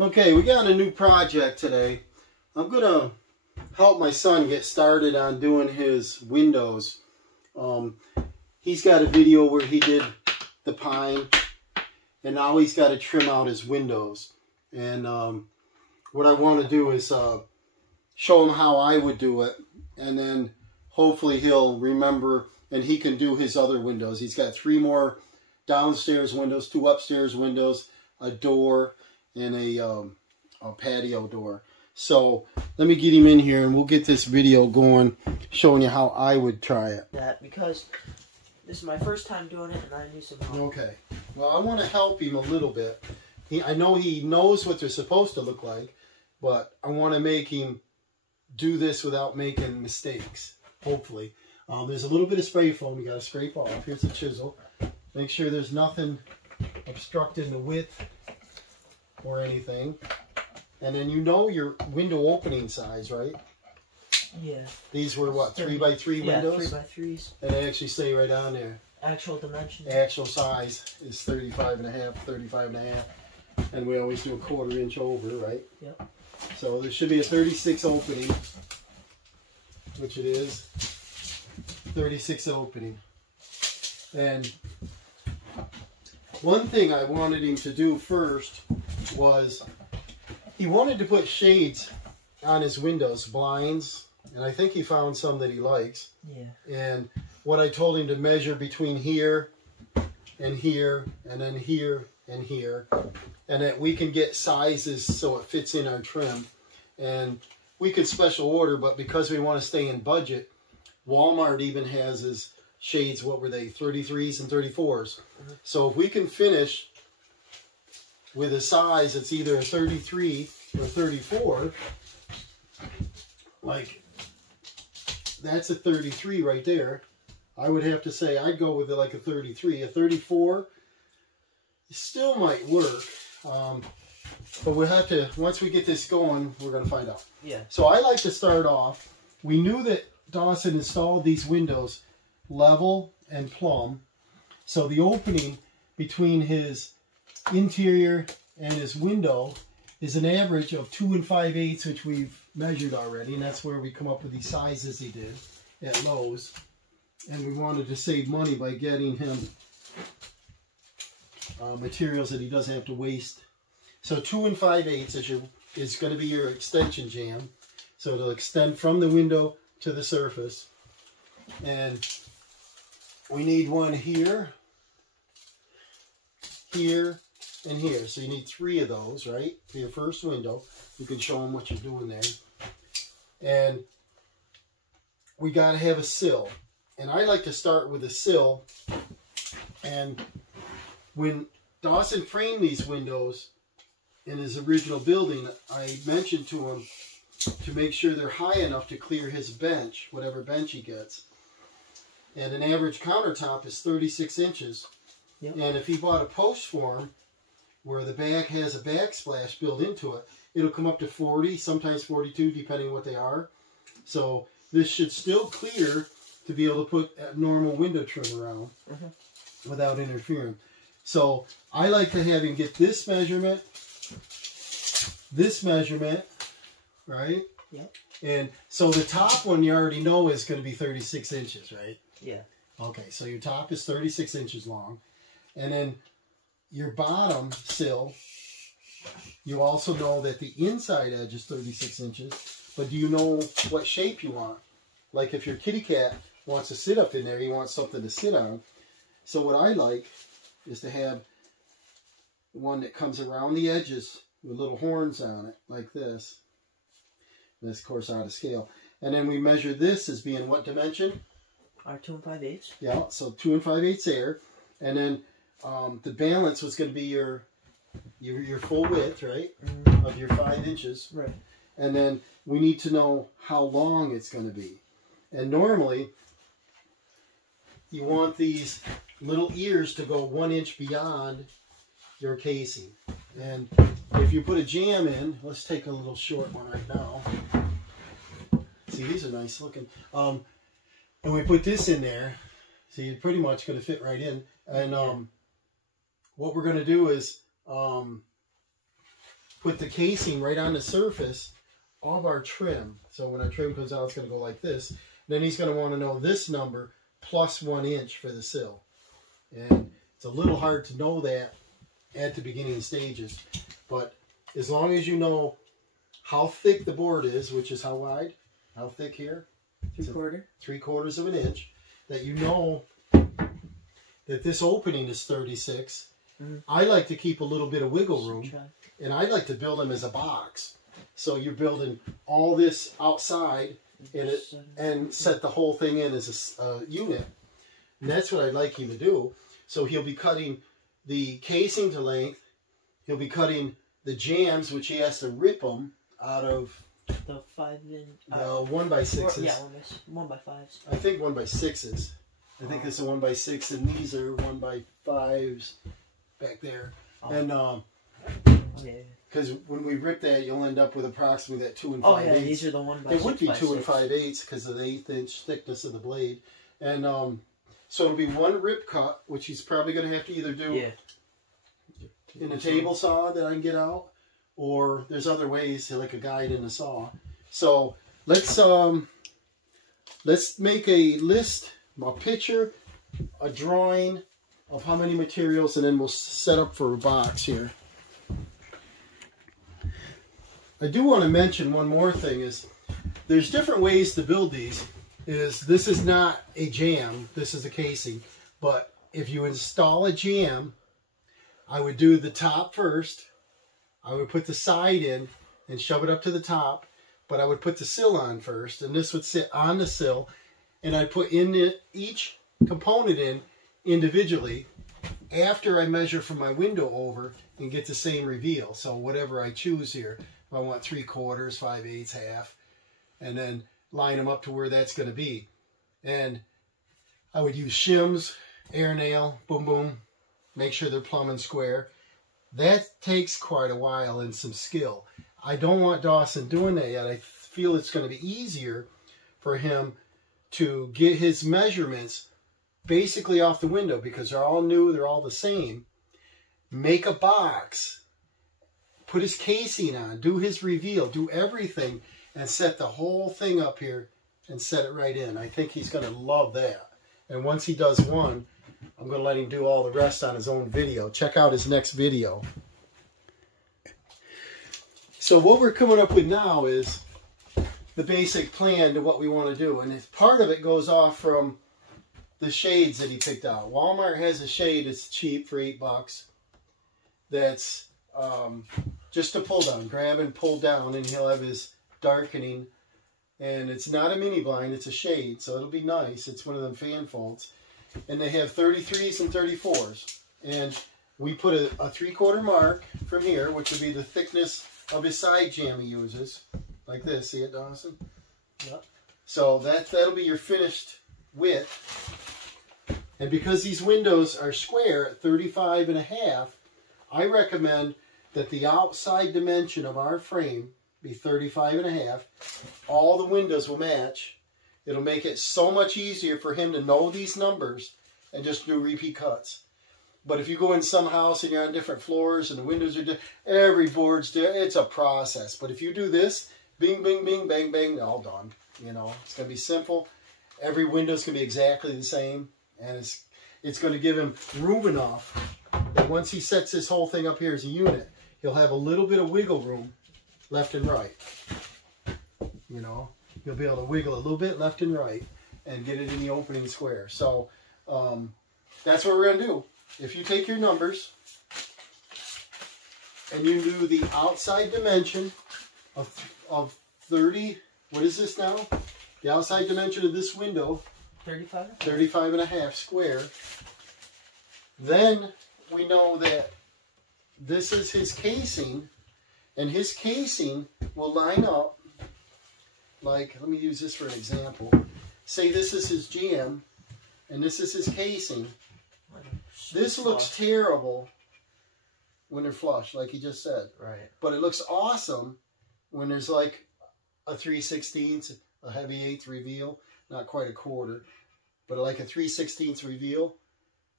Okay, we got a new project today. I'm gonna help my son get started on doing his windows. He's got a video where he did the pine, and now he's got to trim out his windows. And what I want to do is show him how I would do it, and then hopefully he'll remember and he can do his other windows. He's got 3 more downstairs windows, 2 upstairs windows, a door, and a patio door. So let me get him in here and we'll get this video going, showing you how I would try it. Because this is my first time doing it and I need some help. Okay. Well, I want to help him a little bit. I know he knows what they're supposed to look like, but I want to make him do this without making mistakes, hopefully. There's a little bit of spray foam you got to scrape off. Here's a chisel. Make sure there's nothing obstructing the width or anything. And then you know your window opening size, right? Yeah. These were what, 3x3 windows? Yeah, 3x3s. And they actually say right on there. Actual dimensions. Actual size is 35.5, 35.5. And we always do a 1/4 inch over, right? Yep. So there should be a 36 opening, which it is. 36 opening. And one thing I wanted him to do first was he wanted to put shades on his windows, blinds, and I think he found some that he likes. Yeah. And what I told him to measure between here, and then here, and here, and that we can get sizes so it fits in our trim. And we could special order, but because we want to stay in budget, Walmart even has his shades, what were they, 33s and 34s. So if we can finish with a size that's either a 33 or 34, like that's a 33 right there, I would have to say I'd go with it like a 33. A 34 still might work, but we'll have to, once we get this going, we're going to find out. Yeah. So I like to start off, we knew that Dawson installed these windows level and plumb, so the opening between his interior and his window is an average of 2 5/8, which we've measured already, and that's where we come up with these sizes he did at Lowe's. And we wanted to save money by getting him materials that he doesn't have to waste. So 2 5/8 is going to be your extension jamb. So it'll extend from the window to the surface. And we need one here, here, and here. So you need 3 of those, right? For your first window. You can show them what you're doing there. And we got to have a sill. And I like to start with a sill. And when Dawson framed these windows in his original building, I mentioned to him to make sure they're high enough to clear his bench, whatever bench he gets. And an average countertop is 36 inches. Yep. And if he bought a post form where the back has a backsplash built into it, it'll come up to 40, sometimes 42, depending on what they are. So this should still clear to be able to put a normal window trim around without interfering. So I like to have him get this measurement, right? Yep. And so the top one you already know is going to be 36 inches, right? Yeah. Okay, so your top is 36 inches long. And then your bottom sill, you also know that the inside edge is 36 inches. But do you know what shape you want? Like if your kitty cat wants to sit up in there, you want something to sit on. So what I like is to have one that comes around the edges with little horns on it, like this. And this, of course, out of scale. And then we measure this as being what dimension? Our 2 5/8. Yeah, so 2 5/8 there. And then the balance was going to be your full width, right? Of your 5 inches. Right. And then we need to know how long it's going to be. And normally, you want these little ears to go 1 inch beyond your casing. And if you put a jamb in, let's take a little short one right now. See, these are nice looking. And we put this in there, so you're pretty much going to fit right in. And what we're going to do is put the casing right on the surface of our trim. So when our trim comes out, it's going to go like this. Then he's going to want to know this number plus 1 inch for the sill. And it's a little hard to know that at the beginning stages. But as long as you know how thick the board is, which is how wide, how thick here? 3/4. 3/4 of an inch. That you know that this opening is 36. I like to keep a little bit of wiggle room. And I like to build them as a box. So you're building all this outside and set the whole thing in as a unit. And that's what I'd like you to do. So he'll be cutting the casing to length. He'll be cutting the jambs, which he has to rip them out of the 5-inch. 1x6s. Yeah, 1x5s. I think 1x6s. I think it's a 1x6, and these are 1x5s back there. And because when we rip that, you'll end up with approximately that 2 and 5/8. Oh yeah, these are the 1x6. It would be 2 and 5/8 because of the 1/8 inch thickness of the blade. And so it'll be one rip cut, which he's probably going to have to either do in a table saw that I can get out, or there's other ways, like a guide in a saw. So let's make a list, a picture, a drawing of how many materials, and then we'll set up for a box here. I do want to mention one more thing is there's different ways to build these. This is not a jamb, this is a casing. But if you install a jamb, I would do the top first. I would put the side in and shove it up to the top, but I would put the sill on first, and this would sit on the sill, and I'd put in each component in individually after I measure from my window over and get the same reveal. So whatever I choose here, if I want 3/4, 5/8, half, and then line them up to where that's going to be. And I would use shims, air nail, boom, boom, make sure they're plumb and square. That takes quite a while and some skill. I don't want Dawson doing that yet. I feel it's going to be easier for him to get his measurements basically off the window because they're all new, they're all the same. Make a box, put his casing on, do his reveal, do everything, and set the whole thing up here and set it right in. I think he's going to love that. And once he does one, I'm going to let him do all the rest on his own video. Check out his next video. So what we're coming up with now is the basic plan to what we want to do. And part of it goes off from the shades that he picked out. Walmart has a shade that's cheap for $8. That's just to pull down. Grab and pull down, and he'll have his darkening. And it's not a mini blind, it's a shade, so it'll be nice. It's one of them fan folds. And they have 33s and 34s. And we put a 3/4 mark from here, which would be the thickness of his side jamb he uses. Like this. See it, Dawson? Yep. So that'll be your finished width. And because these windows are square at 35.5, I recommend that the outside dimension of our frame be 35.5. All the windows will match. It'll make it so much easier for him to know these numbers and just do repeat cuts. But if you go in some house and you're on different floors and the windows are different, every board's different, it's a process. But if you do this, bing, bing, bing, bang, bang, all done. You know, it's going to be simple. Every window's going to be exactly the same. And it's going to give him room enough that once he sets this whole thing up here as a unit, he'll have a little bit of wiggle room left and right. You know, you'll be able to wiggle a little bit left and right and get it in the opening square. So that's what we're going to do. If you take your numbers and you do the outside dimension of 30, what is this now? The outside dimension of this window, 35.5 square. Then we know that this is his casing, and his casing will line up like, let me use this for an example. Say this is his jamb, and this is his casing. This looks terrible when they're flush, like he just said. Right. But it looks awesome when there's like a 3/16, a heavy 1/8 reveal, not quite a 1/4, but like a 3/16 reveal.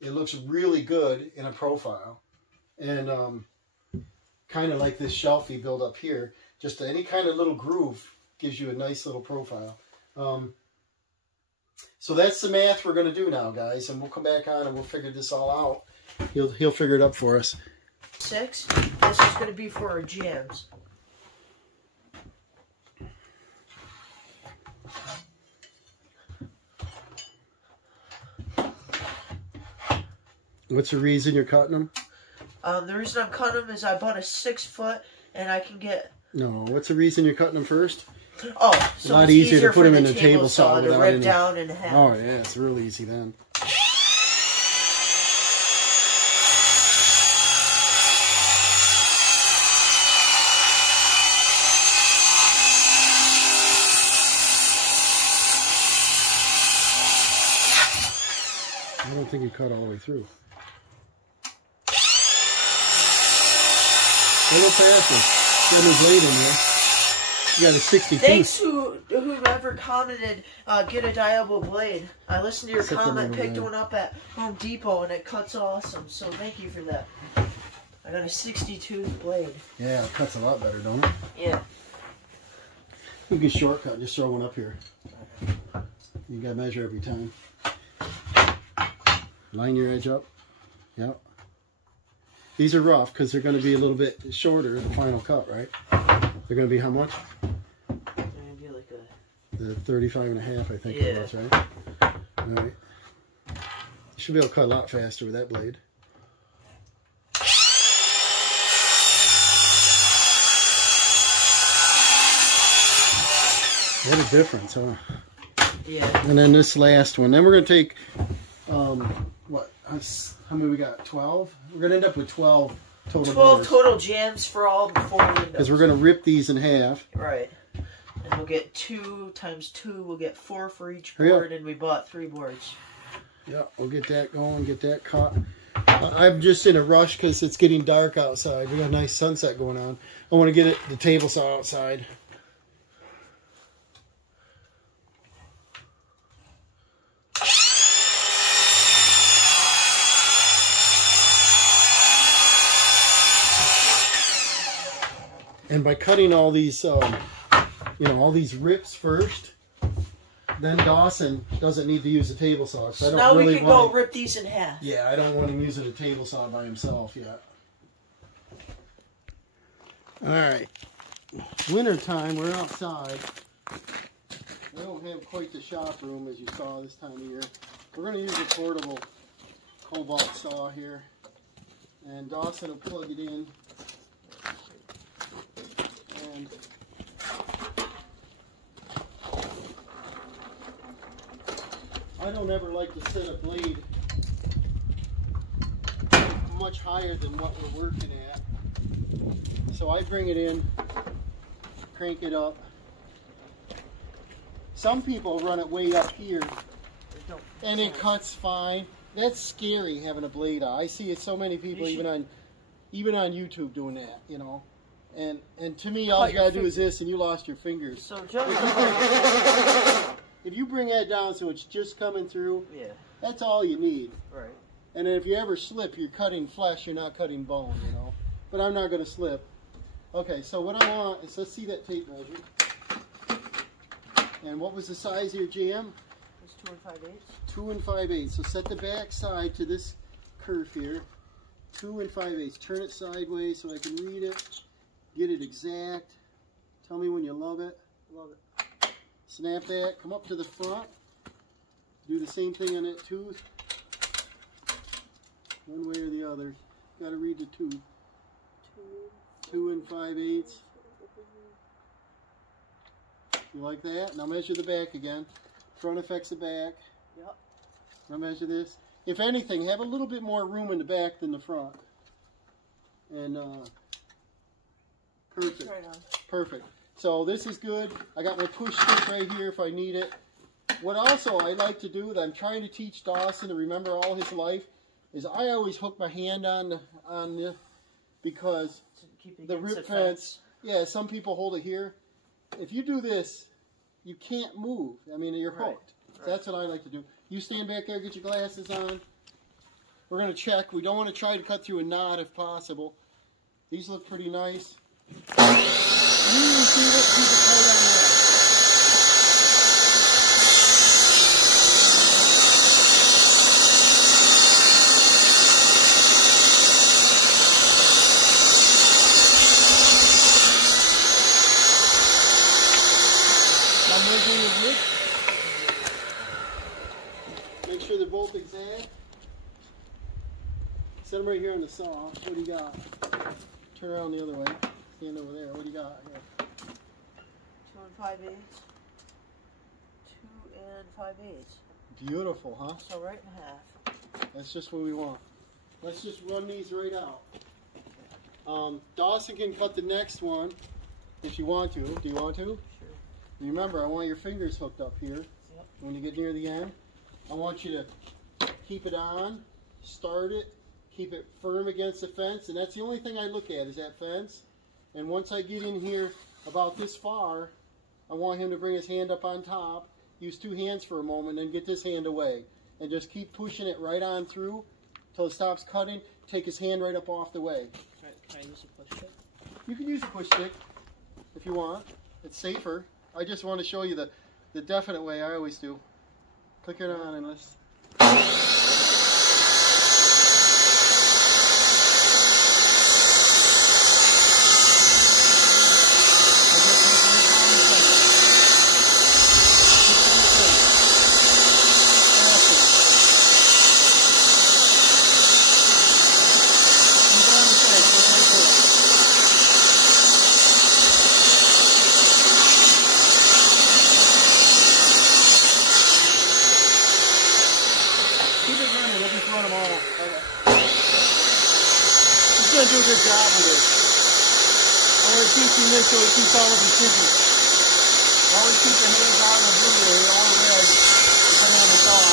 It looks really good in a profile. And kind of like this shelfie build up here. Just any kind of little groove gives you a nice little profile. So that's the math we're going to do now, guys, and we'll come back on and we'll figure this all out. He'll figure it up for us. 6. This is going to be for our jams. What's the reason you're cutting them? The reason I'm cutting them is I bought a 6 foot, and I can get. No, what's the reason you're cutting them first? Oh, so a lot it's easier to put for them the in the table saw to without rip any... down in half. Oh yeah, it's real easy then. I don't think you cut all the way through. A little faster. Get the blade in there. You got a 62. Thanks whoever commented, get a diable blade. I listened to your comment, picked one up at Home Depot, and it cuts awesome. So thank you for that. I got a 62 blade. Yeah, it cuts a lot better, don't it? Yeah. You can shortcut, just throw one up here. You gotta measure every time. Line your edge up. Yep. These are rough because they're going to be a little bit shorter, the final cut, right? They're going to be how much? They're going to be like the 35.5, I think yeah. It was, right? All right. You should be able to cut a lot faster with that blade. What a difference, huh? Yeah. And then this last one. Then we're going to take, what? How many we got? 12? We're going to end up with 12 total 12 boards. total jams for all the 4 windows. Because we're going to rip these in half. Right. And we'll get 2 times 2. We'll get 4 for each board, and we bought 3 boards. Yeah, we'll get that going, get that cut. I'm just in a rush because it's getting dark outside. We got a nice sunset going on. I want to get the table saw outside. And by cutting all these, all these rips first, then Dawson doesn't need to use a table saw. So I don't now really we can go rip these in half. Yeah, I don't want him using a table saw by himself yet. All right, winter time. We're outside. We don't have quite the shop room as you saw this time of year. We're going to use a portable Cobalt saw here, and Dawson will plug it in. And I don't ever like to set a blade much higher than what we're working at. So I bring it in, crank it up. Some people run it way up here and it cuts fine. That's scary having a blade on. I see it so many people even on YouTube doing that, you know. And to me, all you gotta do is this, and you lost your fingers. So just if you bring that down so it's just coming through, yeah, that's all you need. Right. And then if you ever slip, you're cutting flesh, you're not cutting bone, you know. But I'm not gonna slip. Okay, so what I want is, let's see that tape measure. And what was the size of your jam? It's 2 5/8. 2 5/8. So set the back side to this curve here. 2 5/8. Turn it sideways so I can read it. Get it exact. Tell me when you love it. Love it. Snap that. Come up to the front. Do the same thing on that tooth. One way or the other. Got to read the tooth. 2 5/8. You like that? Now measure the back again. Front affects the back. Yep. Now measure this. If anything, have a little bit more room in the back than the front. And perfect. Right on. Perfect. So this is good. I got my push stick right here if I need it. What also I like to do that I'm trying to teach Dawson to remember all his life is I always hook my hand on the because the rip fence. Yeah, some people hold it here. If you do this, you can't move. I mean, you're hooked. Right. So that's what I like to do. You stand back there, get your glasses on. We're going to check. We don't want to try to cut through a knot if possible. These look pretty nice. See what people play on that. Make sure they're both exact. Set them right here in the saw. What do you got? Turn around the other way. Stand over there. What do you got here? 2 5/8. 2 5/8. Beautiful, huh? So right in half. That's just what we want. Let's just run these right out. Dawson can cut the next one if you want to. Do you want to? Sure. Remember, I want your fingers hooked up here. Yep. When you get near the end, I want you to keep it on, start it, keep it firm against the fence, and that's the only thing I look at is that fence. And once I get in here about this far, I want him to bring his hand up on top, use 2 hands for a moment, and get this hand away. And just keep pushing it right on through until it stops cutting. Take his hand right up off the way. Can I use a push stick? You can use a push stick if you want. It's safer. I just want to show you the definite way I always do. Click it on and let's... Run them all. Okay. He's going to do a good job with it. I'm going to teach him this so he keeps all of his scissors. Always keep your hands on the blue or on the red, depending on the saw.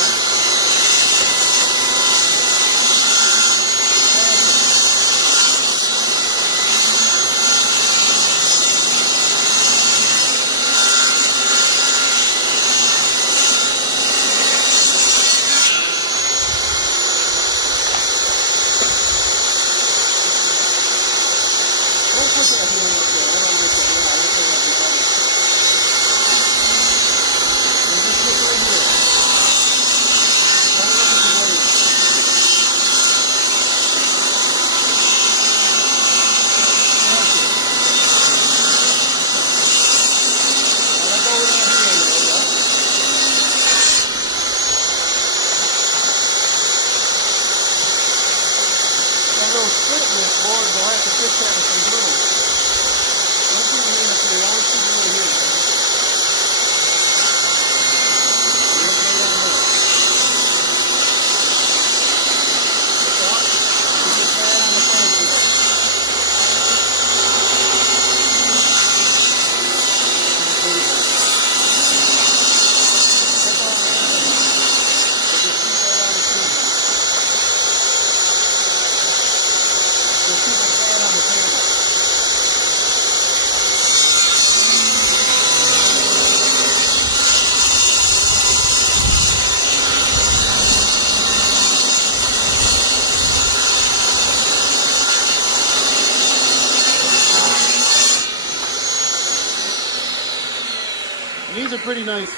These are pretty nice.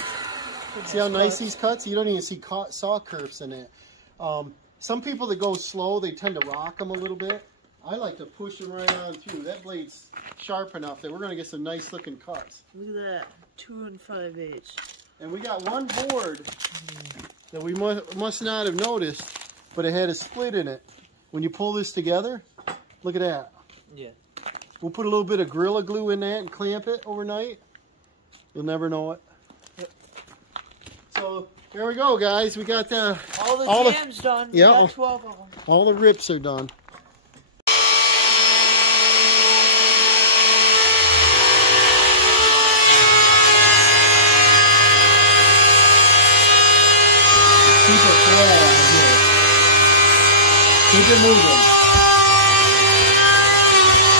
See how nice these cuts? You don't even see saw curves in it. Some people that go slow, they tend to rock them a little bit. I like to push them right on through. That blade's sharp enough that we're going to get some nice looking cuts. Look at that. 2 5/8. And we got one board that we must not have noticed, but it had a split in it. When you pull this together, look at that. Yeah. We'll put a little bit of Gorilla Glue in that and clamp it overnight. You'll never know it. Yep. So there we go, guys. We got all the jams done. Yeah, we got 12 of them. All the rips are done. Keep it flat on here. Keep it moving.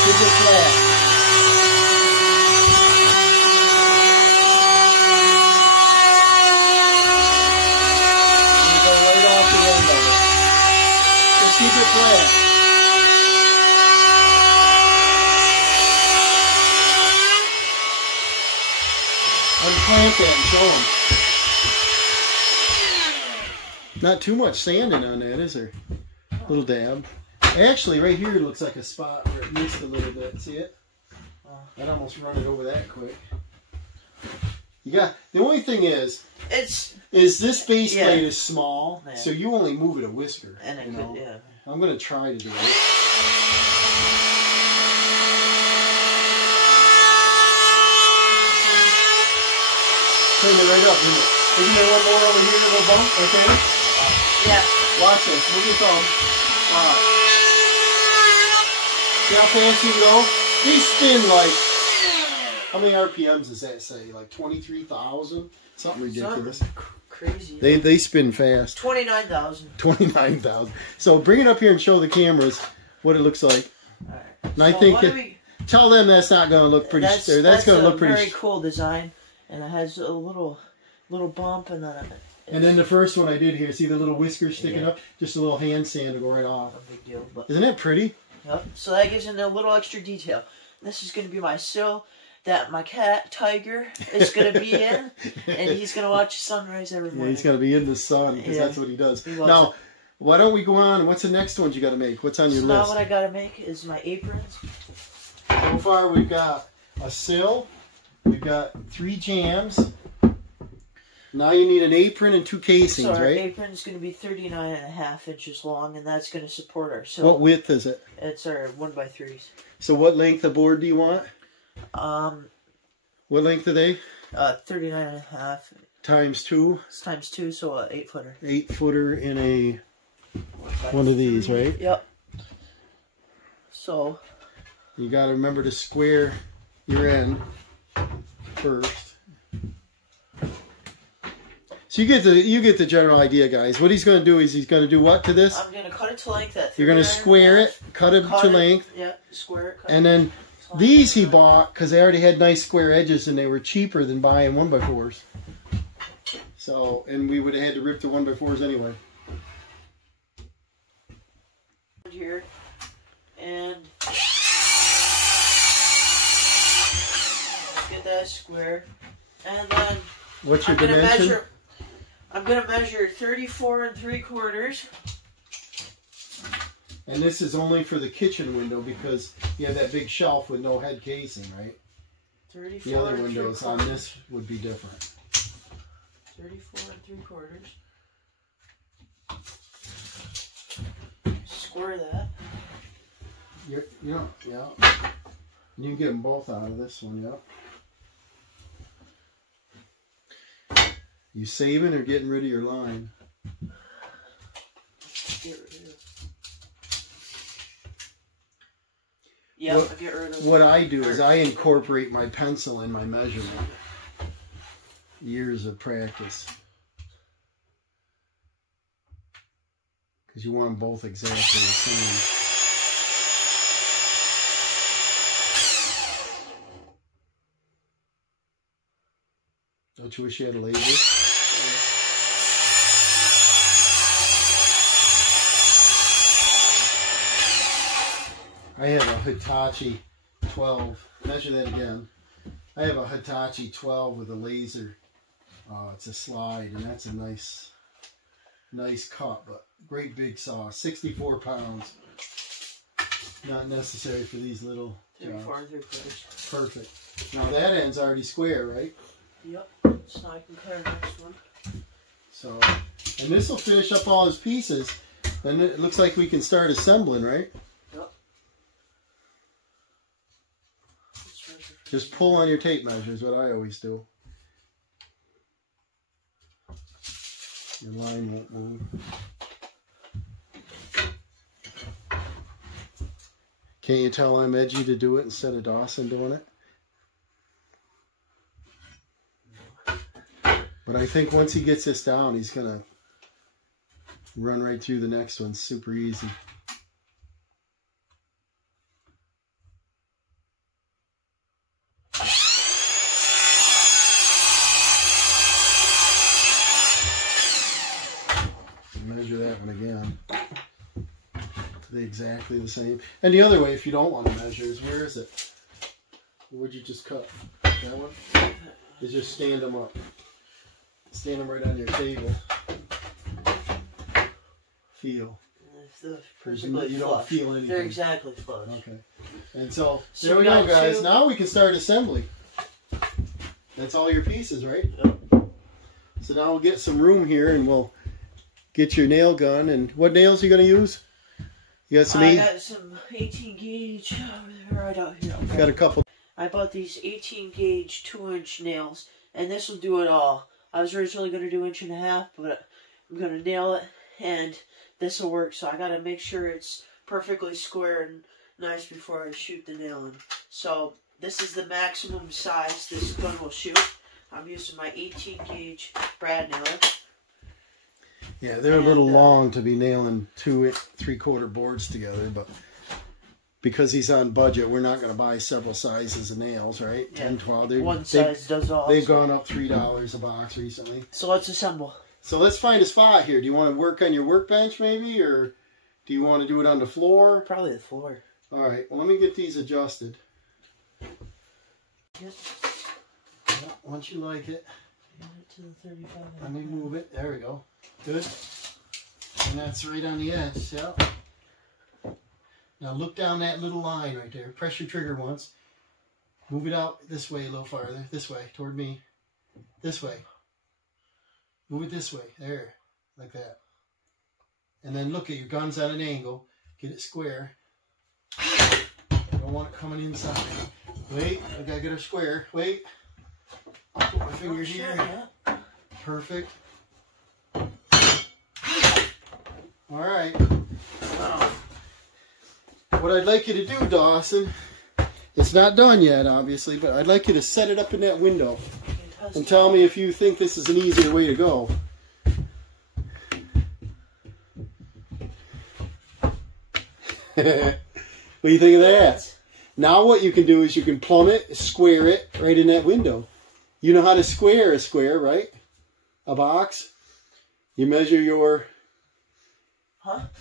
Keep it flat. Keep it flat. clamp that and show them. Not too much sanding on that, is there? Little dab. Actually, right here looks like a spot where it missed a little bit. See it? I'd almost run it over that quick. You got the only thing is this base plate is small, so you only move it a whisker. And it could, yeah. I'm gonna try to do it. Turn it right up. Isn't there one more over here, a little bump? Okay. Yeah. Watch this. Move your thumb. Wow. See how fast you go? These spin like. How many RPMs does that say? Like 23,000? Something ridiculous. Crazy. They spin fast. 29,000. 29,000. So bring it up here and show the cameras what it looks like. All right. And so I think tell them that's not going to look pretty. That's going to look pretty. Very cool design, and it has a little bump, and then. And then the first one I did here, see the little whiskers sticking up? Just a little hand sand to go right off. No big deal. But, isn't that pretty? Yep. So that gives it a little extra detail. This is going to be my sill that my cat, Tiger, is going to be in. And he's going to watch the sunrise every morning. Yeah, he's going to be in the sun because that's what he does. Now, why don't we go on? What's the next ones you got to make? What's on your list? Now what I got to make is my aprons. So far we've got a sill. We've got 3 jams. Now you need an apron and 2 casings, so our right? apron's going to be 39.5 inches long, and that's going to support our sill. What width is it? It's our 1x3s. So what length of board do you want? What length are they? 39.5. Times 2? It's times 2, so 8-footer. 8-footer in a one of these, right? Yep. So you got to remember to square your end first. So you get the general idea, guys. What he's going to do is he's going to do what to this? I'm going to cut it to length at 39. You're going to square it, cut it to length. Yeah, square it. And then these he bought because they already had nice square edges and they were cheaper than buying 1x4s. So, and we would have had to rip the 1x4s anyway. Here, and get that square, and then what's your dimension? I'm gonna measure 34 3/4. And this is only for the kitchen window because you have that big shelf with no head casing, right? 34 the other windows on this would be different. 34 3/4. Square that. Yeah. You can get them both out of this one, yeah. You saving or getting rid of your line? Get rid of it. Yeah, I'll get rid of it. What I do is I incorporate my pencil in my measurement. Years of practice. Because you want them both exactly the same. Don't you wish you had a laser? I have a Hitachi 12. Measure that again. I have a Hitachi 12 with a laser. It's a slide, and that's a nice cut, but great big saw. 64 pounds. Not necessary for these little jobs. 34 3/4. Perfect. Now that end's already square, right? Yep. So now I can cut the next one. So, and this will finish up all his pieces. Then it looks like we can start assembling, right? Yep. Just pull on your tape measure is what I always do. Your line won't move. Can't you tell I'm edgy to do it instead of Dawson doing it? But I think once he gets this down, he's going to run right through the next one super easy. Measure that one again. They're exactly the same. And the other way, if you don't want to measure, is where is it? Where'd you just cut? that one? Is just stand them up. Stand them right on your table. Feel. You don't feel anything. They're exactly flush. Okay. And so there we go, guys. Now we can start assembly. That's all your pieces, right? Yep. So now we'll get some room here and we'll get your nail gun. And what nails are you going to use? You got some? I got some 18 gauge right out here. Okay. Got a couple. I bought these 18 gauge 2-inch nails, and this will do it all. I was originally going to do 1.5 inches, but I'm going to nail it, and this will work. So I got to make sure it's perfectly square and nice before I shoot the nail in. So this is the maximum size this gun will shoot. I'm using my 18 gauge brad nailer. Yeah, they're a little long to be nailing 2 3/4 boards together, but because he's on budget, we're not going to buy several sizes of nails, right? Yeah. 10, 12. One size does all. They've gone up $3 a box recently. So let's assemble. So let's find a spot here. Do you want to work on your workbench maybe, or do you want to do it on the floor? Probably the floor. All right, well, let me get these adjusted. Yep. Yeah, once you like it. To the 35. Let me move it. There we go. Good. And that's right on the edge. Yeah. Now look down that little line right there. Press your trigger once. Move it out this way a little farther. This way, toward me. This way. Move it this way. There. Like that. And then look at your gun's at an angle. Get it square. Don't want it coming inside. Wait. I gotta get her square. Wait. Put my finger here. Perfect. Alright. What I'd like you to do, Dawson, it's not done yet, obviously, but I'd like you to set it up in that window and tell me if you think this is an easier way to go. What do you think of that? Now what you can do is you can plumb it, square it right in that window. You know how to square a square, right? A box. You measure your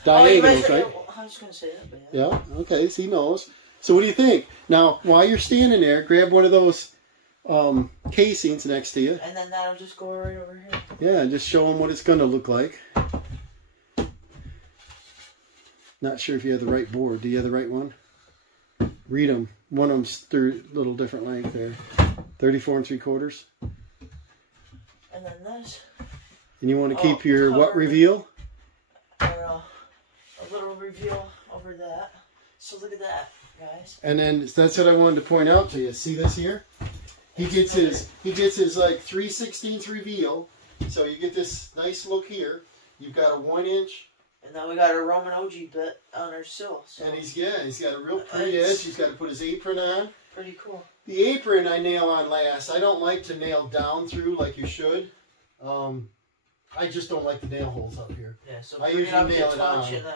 diagonals, right? I was going to say that, but yeah. Okay, so he knows. So what do you think? Now, while you're standing there, grab one of those casings next to you. And then that'll just go right over here. Yeah, and just show them what it's going to look like. Not sure if you have the right board. Do you have the right one? Read them. One of them's a little different length there. 34 3/4. And then this. And you want to keep your what reveal? A little reveal over that. So look at that, guys. And then that's what I wanted to point out to you. See this here? He gets his like 3/16 reveal. So you get this nice look here. You've got a 1 inch. And then we got a Roman OG bit on our sill. So and he's got a real pretty edge. He's got to put his apron on. Pretty cool. The apron I nail on last. I don't like to nail down through like you should. I just don't like the nail holes up here. Yeah, so I usually nail it on. And then...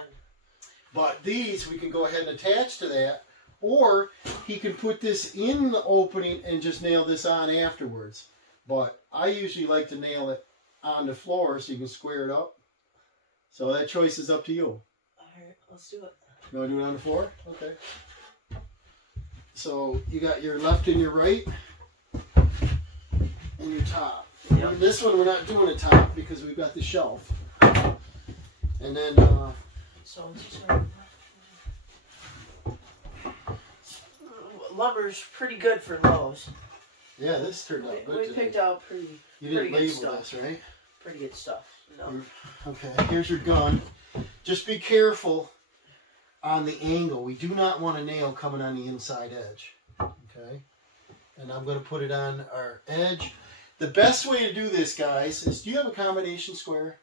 But these we can go ahead and attach to that, or he can put this in the opening and just nail this on afterwards. But I usually like to nail it on the floor so you can square it up. So that choice is up to you. Alright, let's do it. You want to do it on the floor? Okay. So you got your left and your right and your top. Yep. And this one we're not doing a top because we've got the shelf. And then so lumber's pretty good for Lowe's. Yeah, this turned out good. We picked out pretty. You didn't pretty label this, right? Pretty good stuff. No. Okay, here's your gun. Just be careful on the angle. We do not want a nail coming on the inside edge. Okay? And I'm going to put it on our edge. The best way to do this, guys, is do you have a combination square?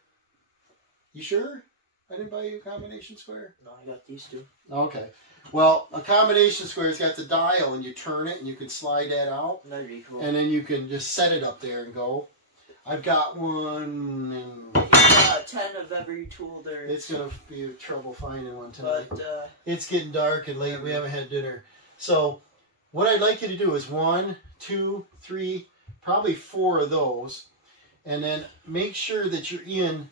You sure? I didn't buy you a combination square? No, I got these two. Okay. Well, a combination square's got the dial, and you turn it, and you can slide that out. That'd be cool. And then you can just set it up there and go. I've got one. And 10 of every tool there. It's going to be trouble finding one tonight. But it's getting dark and late. We haven't had dinner. So what I'd like you to do is 1, 2, 3, probably 4 of those. And then make sure that you're in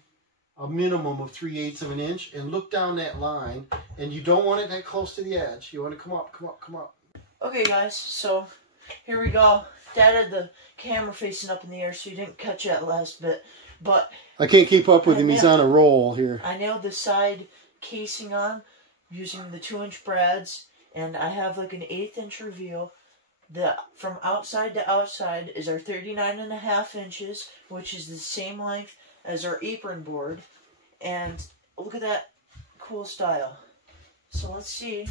a minimum of 3/8 of an inch. And look down that line. And you don't want it that close to the edge. You want to come up, come up, come up. Okay, guys. So here we go. Dad had the camera facing up in the air, so you didn't catch that last bit. But I can't keep up with him. He's on a roll here. I nailed the side casing on using the 2-inch brads, and I have like an 1/8 inch reveal. From outside to outside is our 39.5 inches, which is the same length as our apron board. And look at that cool style. So let's see.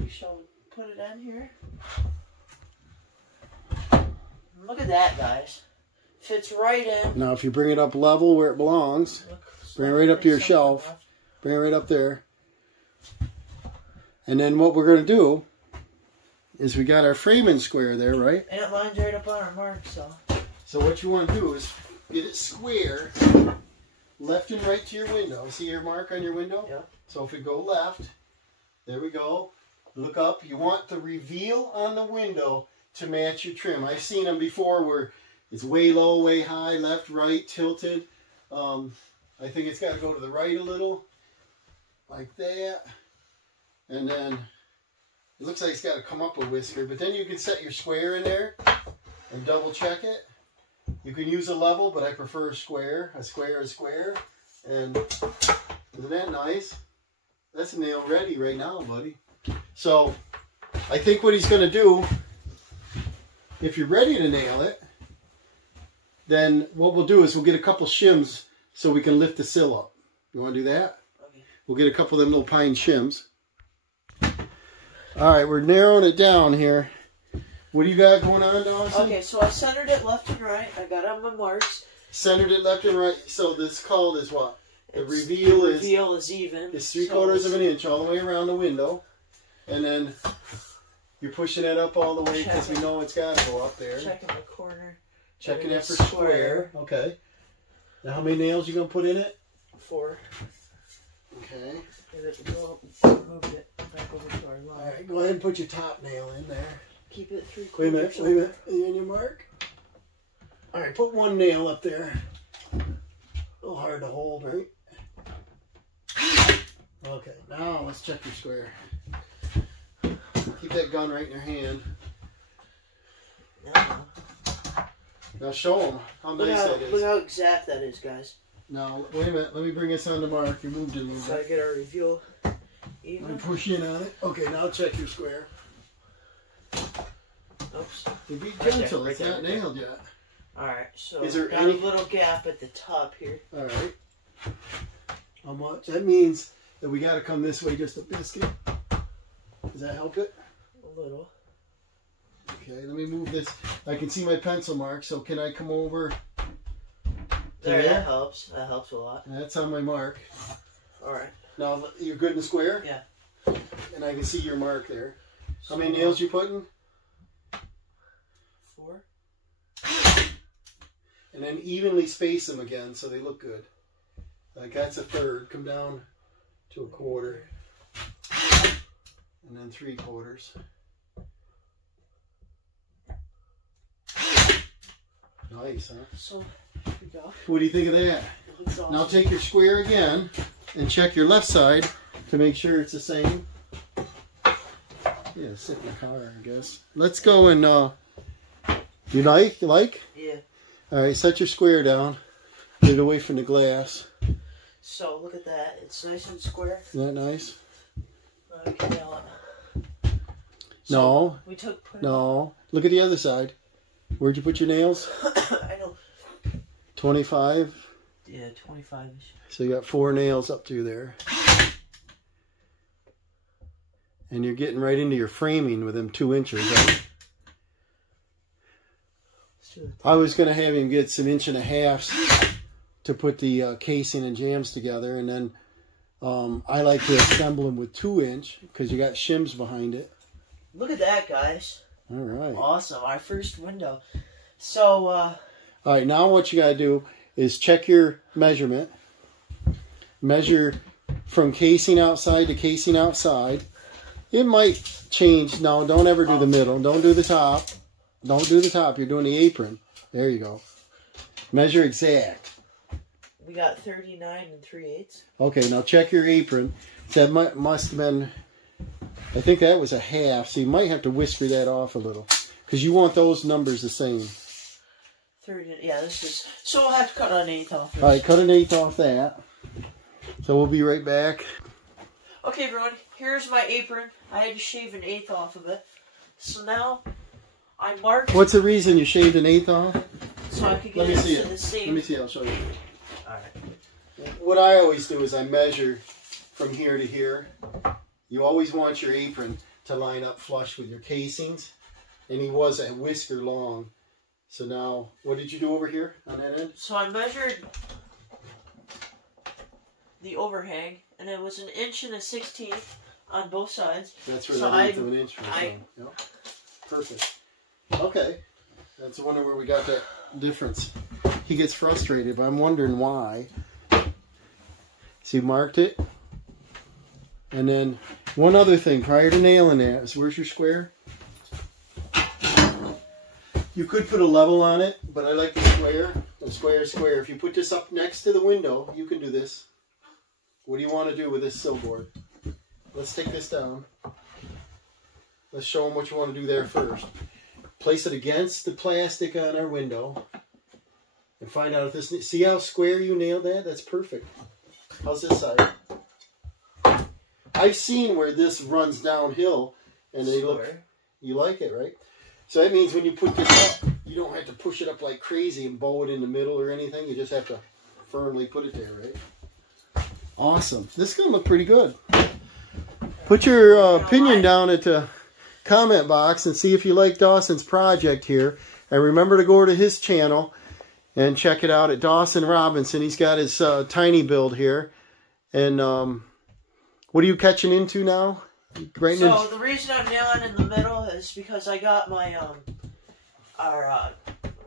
We shall put it in here. Look at that, guys. Fits right in. Now, if you bring it up level where it belongs, bring it right up to your shelf. Bring it right up there. And then what we're going to do is we got our framing square there, right? And it lines right up on our mark, so. So what you want to do is get it square, left and right to your window. See your mark on your window? Yeah. So if we go left, there we go. Look up. You want the reveal on the window to match your trim. I've seen them before where it's way low, way high, left, right, tilted. I think it's got to go to the right a little, like that. And then it looks like it's got to come up a whisker. But then you can set your square in there and double check it. You can use a level, but I prefer a square. A square is square. And isn't that nice? That's nail ready right now, buddy. So I think what he's going to do, if you're ready to nail it, then what we'll do is we'll get a couple shims so we can lift the sill up. You want to do that? Okay. We'll get a couple of them little pine shims. All right, we're narrowing it down here. What do you got going on, Dawson? Okay, so I centered it left and right. I got on my marks. Centered it left and right. So this called is what? The reveal is even. It's 3/4 of an inch all the way around the window. And then you're pushing it up all the way because we know it's got to go up there. Checking the corner. Checking it for square. Okay. Now how many nails you going to put in it? 4. Okay. Move it back over to our line. All right, go ahead and put your top nail in there. Keep it 3/4. Wait a minute, wait a minute. Are you on your mark? All right, put one nail up there. A little hard to hold, right? Okay, now let's check your square. Keep that gun right in your hand. Now show them how nice that is. Look how exact that is, guys. Now, wait a minute. Let me bring this on the mark. You moved it a little bit. Gotta get our reveal even. Let me push in on it. Okay, now check your square. Oops. Be Right gentle. there, It's right not there. nailed yet. Alright, so Is there got any a little gap at the top here. All right. How much? That means that we got to come this way just a biscuit. Does that help it? A little. Okay, let me move this. I can see my pencil mark, so can I come over to There, there? that helps. That helps a lot. That's on my mark. Alright. Now, you're good in the square? Yeah. And I can see your mark there. How many nails you putting? 4. And then evenly space them again so they look good. Like that's a 1/3. Come down to a 1/4. And then 3/4. Nice, huh? So, here we go. What do you think of that? It looks awesome. Now take your square again and check your left side to make sure it's the same. Yeah, sit in the car, I guess. Let's go and, you like? Yeah. All right, set your square down. Get it away from the glass. So, look at that. It's nice and square. Isn't that nice? I can nail it. No. We took... No. Look at the other side. Where'd you put your nails? I know. 25. Yeah, 25-ish. So you got 4 nails up through there. And you're getting right into your framing with them 2 inches, right? I was going to have him get some 1.5 to put the casing and jams together. And then I like to assemble them with 2 inch because you got shims behind it. Look at that, guys. All right. Awesome. Our first window. So, all right, now what you got to do is check your measurement. Measure from casing outside to casing outside. It might change. No, don't ever do the middle. Don't do the top. Don't do the top. You're doing the apron. There you go. Measure exact. we got 39 3/8. Okay, now check your apron. That must have been, I think that was a half, so you might have to whisker that off a little. Because you want those numbers the same. 30, yeah, this is... So we'll have to cut an 1/8 off this. Alright, cut an 1/8 off that. So we'll be right back. Okay, everyone, here's my apron. I had to shave an 1/8 off of it. So now, I marked... What's the reason you shaved an 1/8 off? So I could get it to the same... Let me see, I'll show you. Alright. What I always do is I measure from here to here. You always want your apron to line up flush with your casings. And he was a whisker long. So now, what did you do over here on that end? So I measured the overhang, and it was 1 1/16 inches on both sides. That's where so that 1/8 of an inch was from. Yep. Perfect. Okay. That's wonder where we got that difference. He gets frustrated, but I'm wondering why. So you marked it. And then one other thing, prior to nailing that, is where's your square? You could put a level on it, but I like the square. The square is square. If you put this up next to the window, you can do this. What do you want to do with this sill board? Let's take this down. Let's show them what you want to do there first. Place it against the plastic on our window. And find out if this... See how square you nailed that? That's perfect. How's this side? I've seen where this runs downhill and they look... You like it, right? So that means when you put this up, you don't have to push it up like crazy and bow it in the middle or anything. You just have to firmly put it there, right? Awesome. This is going to look pretty good. Put your opinion down at the comment box and see if you like Dawson's project here. And remember to go to his channel and check it out at Dawson Robinson. He's got his tiny build here. And what are you catching into now? Right so the reason I'm nailing in the middle is because I got my what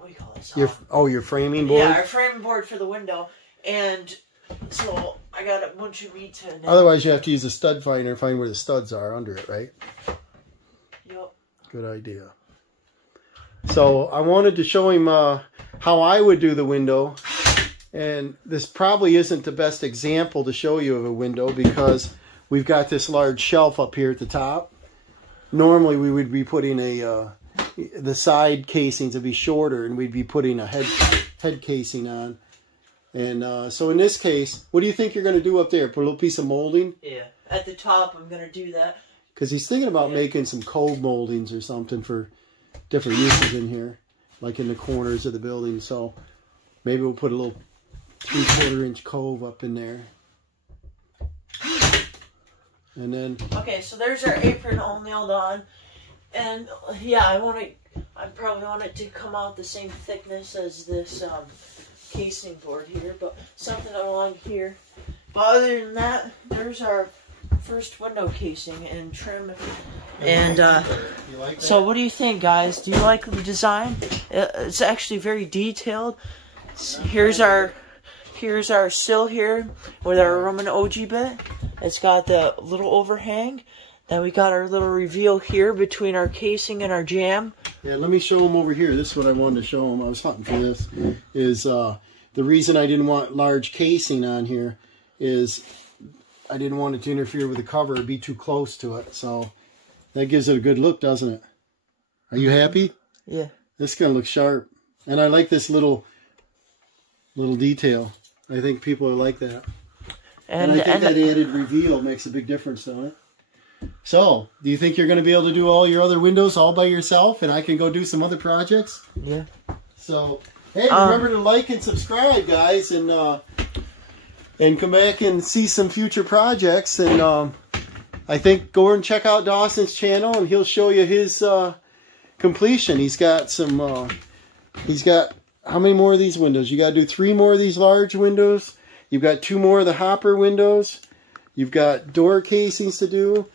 do you call this? Your framing board? Yeah, our framing board for the window, and so I got a bunch of meat to nail. Otherwise, you have to use a stud finder and find where the studs are under it, right? Yep. Good idea. So I wanted to show him how I would do the window, and this probably isn't the best example to show you of a window because we've got this large shelf up here at the top. Normally we would be putting the side casings would be shorter and we'd be putting a head casing on. And so in this case, what do you think you're going to do up there? Put a little piece of molding? Yeah, at the top I'm going to do that. Because he's thinking about making some cove moldings or something for different uses in here. Like in the corners of the building. So maybe we'll put a little 3/4 inch cove up in there. And then okay, so there's our apron all nailed on, and yeah, I probably want it to come out the same thickness as this casing board here, but something along here. But other than that, there's our first window casing and trim. And so, what do you think, guys? Do you like the design? It's actually very detailed. Here's our sill here with our Roman OG bit. It's got the little overhang. Then we got our little reveal here between our casing and our jamb. Yeah, let me show them over here. This is what I wanted to show them. I was hunting for this. Is the reason I didn't want large casing on here is I didn't want it to interfere with the cover or be too close to it. So that gives it a good look, doesn't it? Are you happy? Yeah. This is going to look sharp. And I like this little detail. I think people will like that. And I think that added reveal makes a big difference, don't it? So, do you think you're going to be able to do all your other windows all by yourself and I can go do some other projects? Yeah. So, hey, remember to like and subscribe, guys, and come back and see some future projects. And I think go and check out Dawson's channel and he'll show you his completion. He's got some, how many more of these windows? You got to do 3 more of these large windows. You've got 2 more of the hopper windows. You've got door casings to do.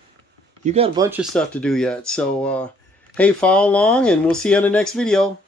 You've got a bunch of stuff to do yet. So, hey, follow along, and we'll see you on the next video.